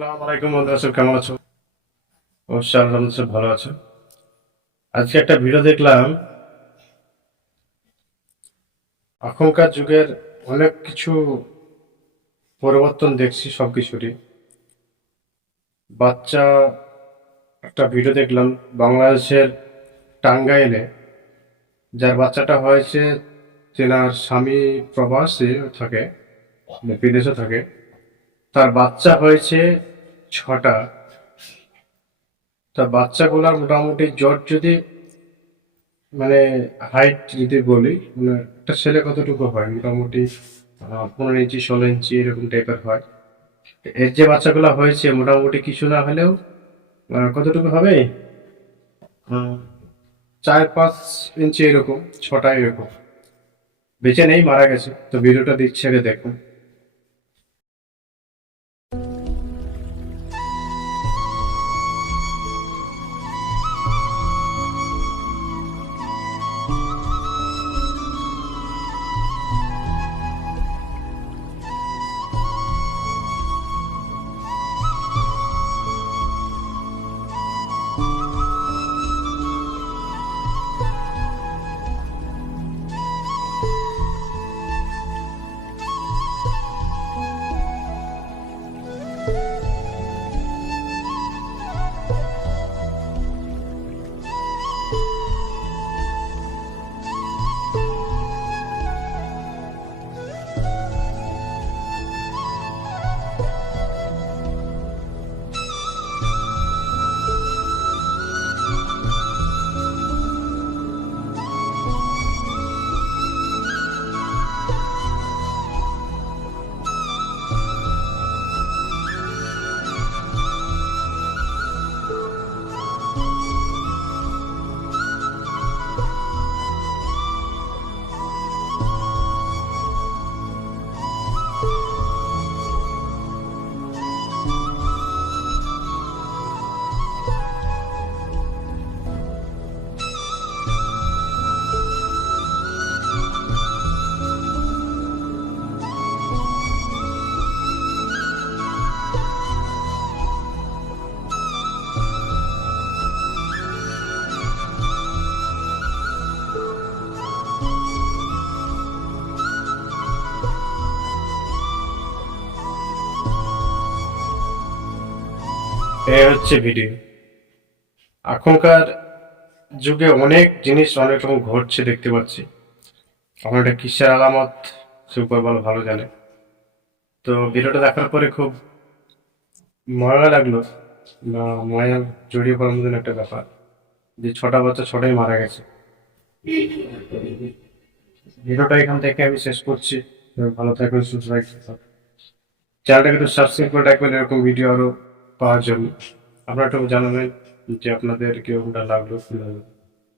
আসসালামু আলাইকুম বন্ধুরা, সব কেমন আছো? অবশ্যই আলহামদুলিল্লাহ সব ভালো আছো। আজকে একটা ভিডিও দেখলাম, এখনকার যুগের অনেক কিছু পরিবর্তন দেখছি সবকিছুরই। বাচ্চা একটা ভিডিও দেখলাম বাংলাদেশের টাঙ্গাইলে, যার বাচ্চাটা হয়েছে, তেনার স্বামী প্রবাসে থাকে, মানে বিদেশে থাকে। তার বাচ্চা হয়েছে 6টা। তার বাচ্চাগুলার মোটামুটি জ্বর যদি, মানে হাইট যদি বলি, মানে একটা ছেলে কতটুকু হয় মোটামুটি 15 ইঞ্চি 16 ইঞ্চি এরকম টাইপের হয়। এর যে বাচ্চাগুলো হয়েছে মোটামুটি কিছু না হলেও কতটুকু হবে, 4-5 ইঞ্চি এরকম, 6টা এরকম। বেঁচে নেই, মারা গেছে। তো ভিডিওটা দিচ্ছে, আগে দেখুন। এই হচ্ছে ভিডিও। এখনকার যুগে অনেক জিনিস অনেক রকম ঘটছে দেখতে পাচ্ছি। এখন এটা কিসের আলামত সে উপর ভালো ভালো জানে। তো ভিডিওটা দেখার পরে খুব মজা লাগলো, না মায়া জড়িয়ে পড়ার মতন একটা ব্যাপার, যে 6টা বাচ্চা 6টাই মারা গেছে। ভিডিওটা এখান থেকে আমি শেষ করছি। ভালো থাকবেন, সুস্থ থাকবেন। চ্যানেলটাকে একটু সাবস্ক্রাইব করে রাখবেন এরকম ভিডিও আরো পাওয়ার জন্য। আপনারা একটু জানাবেন যে আপনাদের কিরকমটা লাগলো, কি লাগলো।